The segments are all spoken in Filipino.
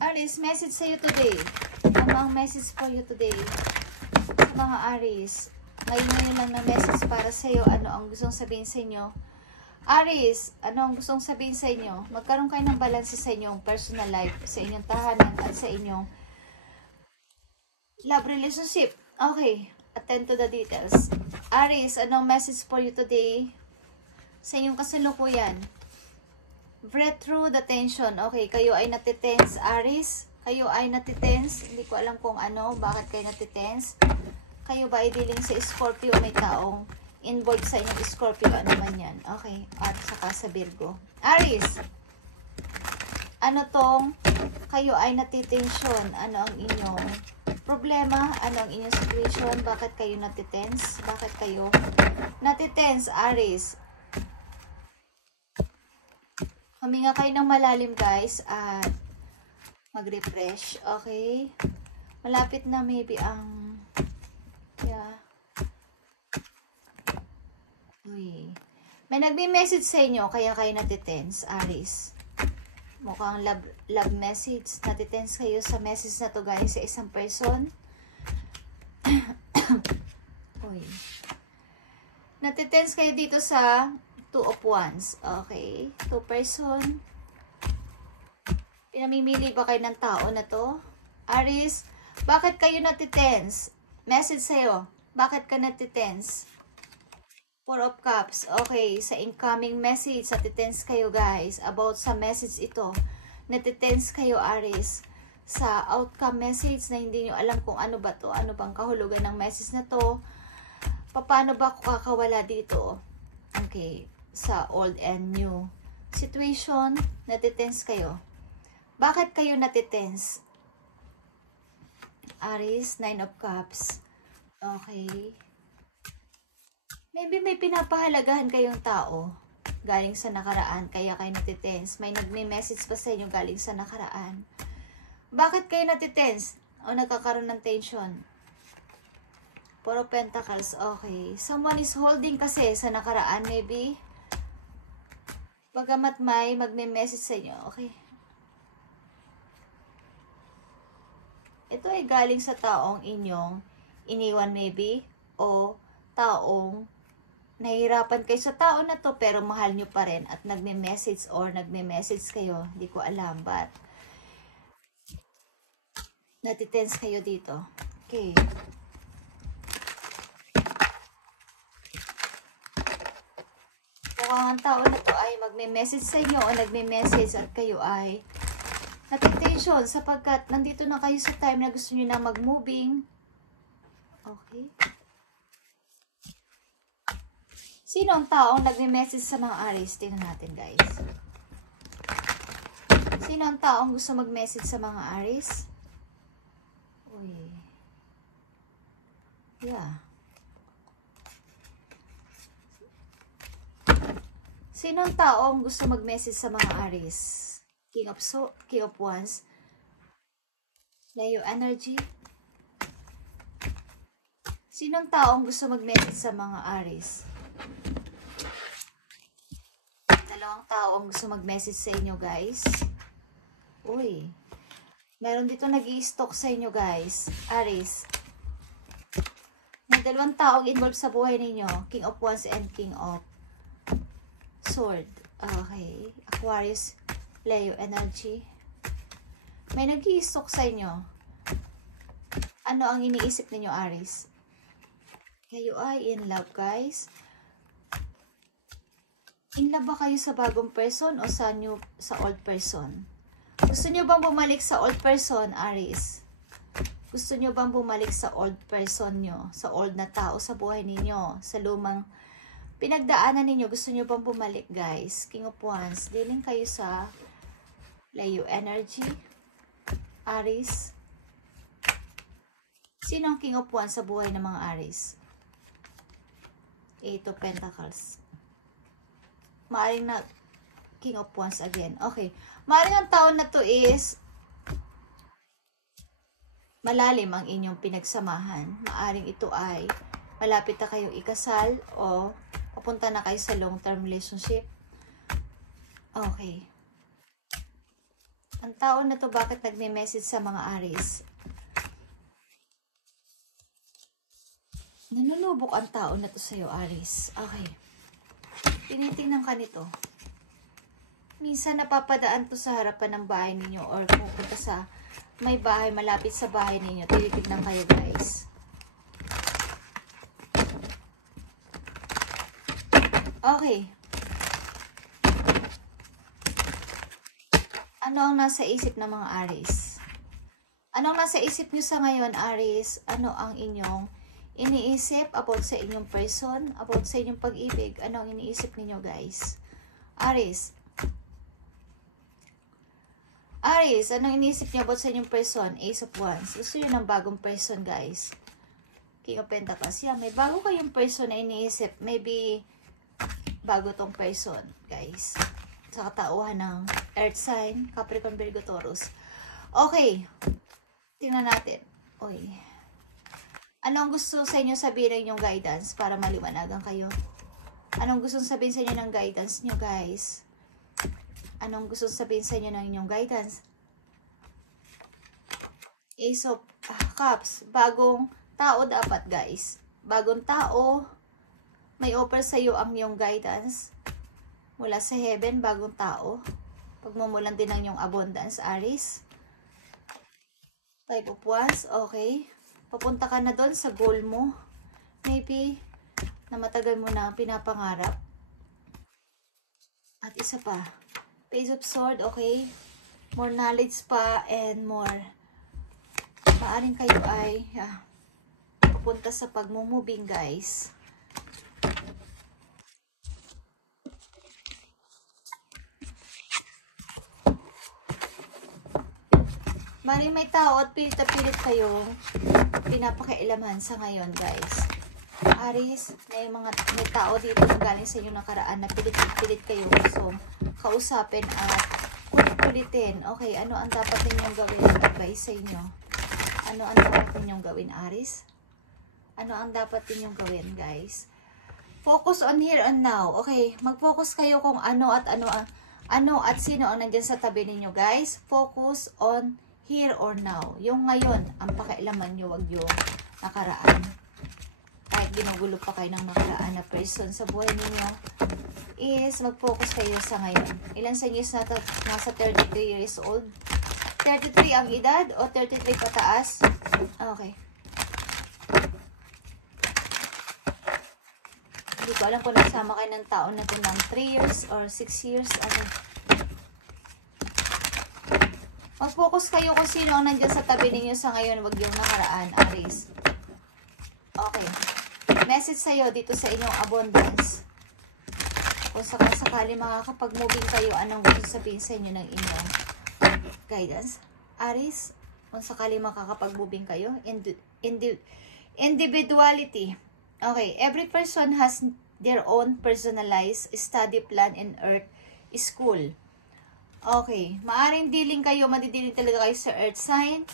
Aries, message sa'yo today. Ano ang message for you today? Sa mga Aries, ngayon lang na message para sa'yo. Ano ang gustong sabihin sa inyo? Aries, ano ang gustong sabihin sa inyo? Magkaroon kayo ng balance sa inyong personal life, sa inyong tahanan, at sa inyong love relationship. Okay, attend to the details. Aries, ano ang message for you today? Sa inyong kasalukuyan. Breathe through the tension. Okay, kayo ay natitense, Aries. Kayo ay natitense. Hindi ko alam kung ano, bakit kayo natitense. Kayo ba ay dealing sa Scorpio? May taong involved sa inyong Scorpio. Ano man yan? Okay, at saka sa Virgo. Aries, ano tong kayo ay natitension? Ano ang inyong problema? Ano ang inyong situation? Bakit kayo natitense? Bakit kayo natitense, Aries? Huminga kayo ng malalim, guys, at mag-refresh, okay? Malapit na maybe ang, yeah. Uy. May nagme-message sa inyo, kaya kayo natitense, Aries. Mukhang love message. Natitense kayo sa message na to, guys, sa isang person. Uy. Natitense kayo dito sa Two of Wands. Okay. Two person. Pinamimili ba kayo ng tao na to? Aries, bakit kayo natitense? Message sa'yo. Bakit ka natitense? Four of Cups. Okay. Sa incoming message, natitense kayo, guys. About sa message ito. Natitense kayo, Aries. Sa outcome message na hindi nyo alam kung ano ba to. Ano bang kahulugan ng message na to. Paano ba ako kakawala dito? Okay. Sa old and new situation, natitense kayo. Bakit kayo natitense? Aries, Nine of Cups. Okay. Maybe may pinapahalagahan kayong tao galing sa nakaraan, kaya kayo natitense. May nagme-message pa sa inyo galing sa nakaraan. Bakit kayo natitense? O nagkakaroon ng tension? Four of Pentacles. Okay. Someone is holding kasi sa nakaraan, maybe. Bagamat may magme-message sa inyo. Okay. Ito ay galing sa taong inyong iniwan maybe. O taong nahihirapan kayo sa tao na to pero mahal nyo pa rin at nagme-message or nagme-message kayo. Hindi ko alam, but natitense kayo dito. Okay. Mukhang ang tao na to ay magme-message sa inyo o nagme-message at kayo ay natitension sapagkat nandito na kayo sa time na gusto nyo na mag-moving. Okay. Sino ang taong nagme-message sa mga Aries? Tingnan natin, guys. Sino ang taong gusto mag-message sa mga Aries? Uy. Yeah. Sino ang taong gusto mag-message sa mga Aries? King of Wands. Leo energy. Sino ang taong gusto mag-message sa mga Aries? Dalawang taong gusto mag-message sa inyo, guys. Uy. Meron dito nag-i-stalk sa inyo, guys. Aries. May dalawang taong involved sa buhay ninyo. King of Wands and King of Sword. Okay. Aquarius, Leo energy. May nag-i-stalk sa inyo. Ano ang iniisip ninyo, Aries? Kayo ay in love, guys. In love ba kayo sa bagong person o sa old person? Gusto nyo bang bumalik sa old person, Aries? Gusto nyo bang bumalik sa old person nyo? Sa old na tao sa buhay ninyo? Sa lumang pinagdaanan ninyo? Gusto nyo bang bumalik, guys? King of Wands. Dealing kayo sa Leo energy. Aries. Sino ang King of Wands sa buhay ng mga Aries? Eight of Pentacles. Maaring na King of Wands again. Okay. Maaring ang taon na to is malalim ang inyong pinagsamahan. Maaring ito ay malapit na kayong ikasal o papunta na kayo sa long-term relationship. Okay. Ang tao na to, bakit nagme-message sa mga Aries? Nanulubok ang tao na to sa'yo, Aries. Okay. Tinitingnan ka nito. Minsan napapadaan to sa harapan ng bahay ninyo or pupunta sa may bahay malapit sa bahay ninyo. Tinitingnan kayo, guys. Okay. Ano ang nasa isip ng mga Aries? Ano ang nasa isip nyo sa ngayon, Aries? Ano ang inyong iniisip about sa inyong person, about sa inyong pag-ibig? Ano ang iniisip ninyo, guys? Aries. Aries, anong iniisip niyo about sa inyong person? Ace of Wands. Gusto niyo ng bagong person, guys. King of Pentacles. Yeah, may bago kayong person na iniisip. Maybe bago tong person, guys. Sa katauhan ng Earth sign, Capricorn, Virgo, Taurus. Okay. Tingnan natin. Uy. Anong gusto sa inyo sabihin ng inyong guidance para maliwanagan kayo? Anong gusto sabihin sa inyo ng guidance nyo, guys? Anong gusto sabihin sa inyo ng inyong guidance? Ace of Cups. Bagong tao dapat, guys. Bagong tao. May offer sa iyo ang iyong guidance. Mula sa heaven, bagong tao. Pagmumulan din ng iyong abundance, Aries. Five of Wands, okay. Papunta ka na doon sa goal mo. Maybe, na matagal mo na pinapangarap. At isa pa, Page of Sword, okay. More knowledge pa and more. Maaring kayo ay papunta sa pagmumubing, guys. Bali may tao at pilit na pilit kayo pinapakialaman sa ngayon, guys. Aries, may tao dito na galing sa inyo nakaraan na pilit kayo gusto kausapin at kulitin. Okay, ano ang dapat ninyong gawin? Advice sa inyo. Ano ang dapat ninyong gawin, Aries? Ano ang dapat ninyong gawin, guys? Focus on here and now. Okay, mag-focus kayo kung ano at sino ang nandyan sa tabi ninyo, guys. Focus on here or now. Yung ngayon, ang pakialaman nyo, wag yung nakaraan. Kahit ginugulo pa kayo ng nakaraan na person sa buhay ninyo, is mag-focus kayo sa ngayon. Ilan sa inyo nasa 33 years old? 33 ang edad o 33 pataas? Okay. Hindi ko alam kung nagsama kayo ng tao na ng 3 years or 6 years. Okay. Mag-focus kayo kung sino ang nandyan sa tabi ninyo sa ngayon, wag yung nakaraan, Aries. Okay. Message sa'yo dito sa inyong abundance. Kung sakali makakapag-moving kayo, anong gusto sabihin sa inyo ng inyong guidance? Aries, kung sakali makakapag-moving kayo, individuality. Okay, every person has their own personalized study plan in Earth School. Okay, maaring madidiling talaga kayo sa Earth sign.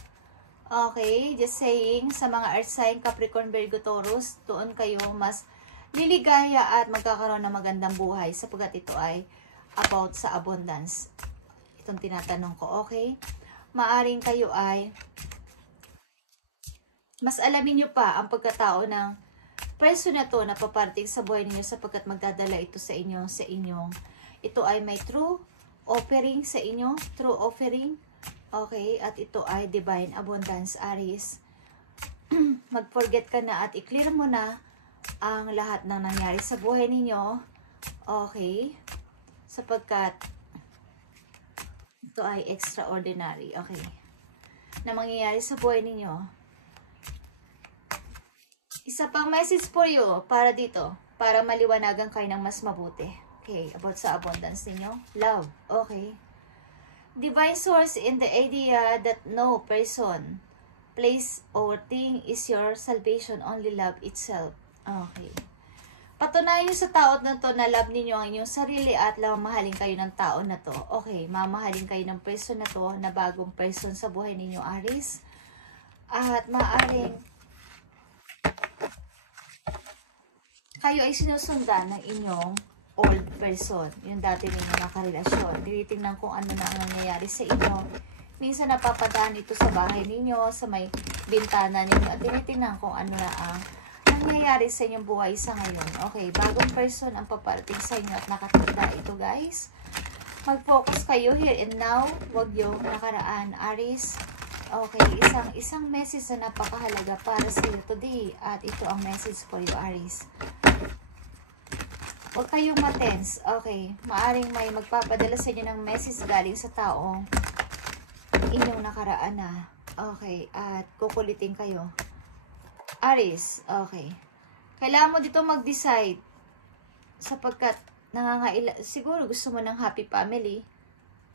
Okay, just saying, sa mga Earth sign, Capricorn, Virgo, Taurus, doon kayo mas liligaya at magkakaroon ng magandang buhay sapagkat ito ay about sa abundance. Itong tinatanong ko, okay? Maaring kayo ay mas alamin nyo pa ang pagkatao ng person na to na paparating sa buhay ninyo sapagkat magdadala ito sa inyong ito ay may true offering sa inyo, true offering. Okay, at ito ay divine abundance, Aries. Mag-forget ka na at i-clear mo na ang lahat ng nangyari sa buhay ninyo. Okay, sapagkat ito ay extraordinary. Okay, na mangyayari sa buhay ninyo. Isa pang message for you para dito, para maliwanagan kayo ng mas mabuti. Okay, about sa abundance ninyo. Love. Okay. Divine source in the idea that no person, place, or thing is your salvation, only love itself. Okay. Patunayan nyo sa tao na to na love ninyo ang inyong sarili at mamahalin kayo ng tao na to. Okay, mamahalin kayo ng person na to, na bagong person sa buhay ninyo, Aries. At maaaring kayo ay sinusundan ng inyong old person, yung dati ninyo nakarelasyon. Tinitingnan kung ano na ang nangyayari sa inyo. Minsan napapadaan ito sa bahay ninyo, sa may bintana ninyo, at tinitingnan kung ano na ang nangyayari sa inyong buhay sa ngayon. Okay, bagong person ang paparating sa inyo at nakatanda ito, guys. Mag-focus kayo here and now. Huwag yung nakaraan, Aries. Okay, isang message na napakahalaga para sa iyo today. At ito ang message for you, Aries. Huwag kayong matense. Okay, maaring may magpapadala sa inyo ng message galing sa taong inyong nakaraan na. Okay, at kukulitin kayo. Aries, okay. Kailangan mo dito mag-decide sapagkat siguro gusto mo ng happy family,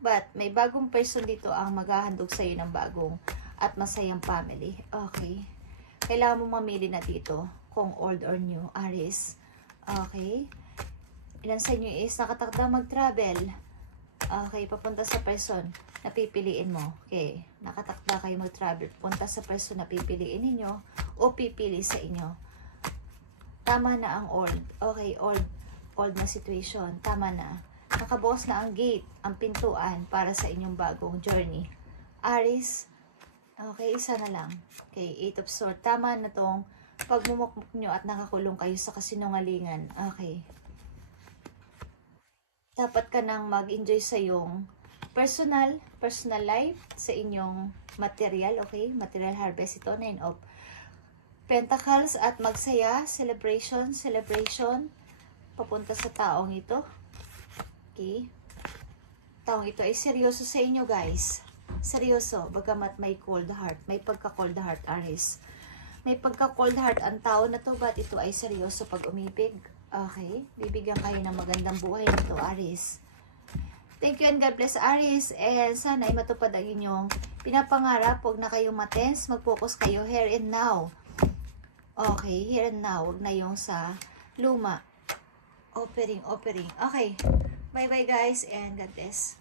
but may bagong person dito ang maghahandog sa iyo ng bagong at masayang family. Okay. Kailangan mo mamili na dito kung old or new, Aries. Okay. Ilan sa inyo is nakatakda mag-travel? Okay, papunta sa person na pipiliin mo. Okay, nakatakda kayo mag-travel, punta sa person na pipiliin ninyo o pipili sa inyo. Tama na ang old. Okay, old na situation. Tama na. Nakabukas na ang gate, ang pintuan para sa inyong bagong journey. Aries, okay, isa na lang. Okay, 8 of Swords. Tama na tong pagmumukmuk nyo at nakakulong kayo sa kasinungalingan. Okay. Dapat ka nang mag-enjoy sa iyong personal life, sa inyong material, okay? Material harvest ito, 9 of Pentacles, at magsaya, celebration, papunta sa taong ito. Okay? Taong ito ay seryoso sa inyo, guys. Seryoso, bagamat may cold heart. May pagka-cold heart, Aries. May pagka-cold heart ang tao na to, but ito ay seryoso pag umibig. Okay? Bibigyan kayo ng magandang buhay nito, Aries. Thank you and God bless, Aries. And sana ay matupad ang inyong pinapangarap. Huwag na kayong matense. Mag-focus kayo here and now. Okay, here and now. Huwag na yung sa luma. Offering. Okay. Bye-bye, guys, and God bless.